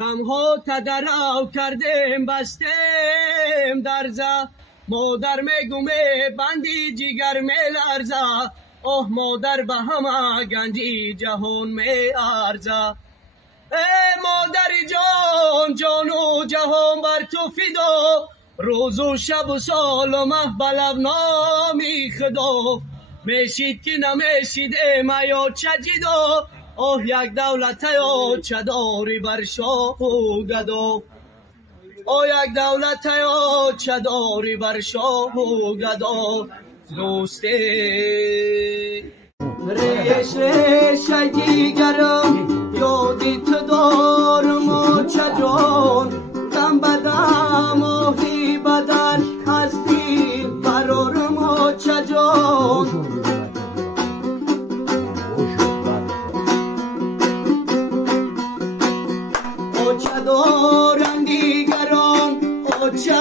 غمها تدرو کردیم بستیم درزه مادر میگومه بندی جگر میلرزه اوه مادر به همه گنجی جهان میارزه ای مادر جان جان و جهان بر تو فدا روز و شب و سال و مه بلب نامی خدا میشید که نمیشید ای میا چجیدا اوه یک دولت یا چه داری بر شاه و گدا او یک دولت یا چه داری بر شاه و گدا دوستی ریش ریش دیگرم یادی تو دارم و چه جان دم بدم آهی بدن از دل برارم و چه جان او چه دارم دیگران او چه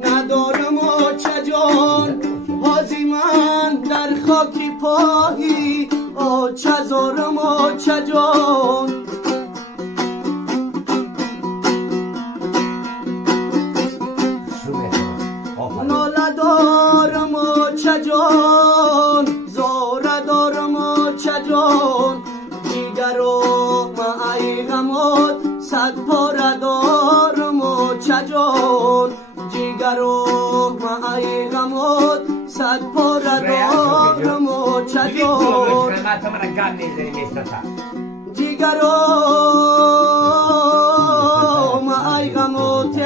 ندارم و چه جان حاضی من در خاکی پایی او چه زارم و چه جان ناله دارم و چه جان زاره دارم و چه جان دیگر و ای غمات صد پاره دارم و چه جان جیگر و ای غمات صد پاره دارم و چه جان جیگر و ای غمات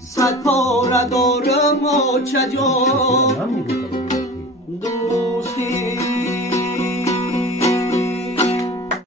صد پاره دارم و چه جان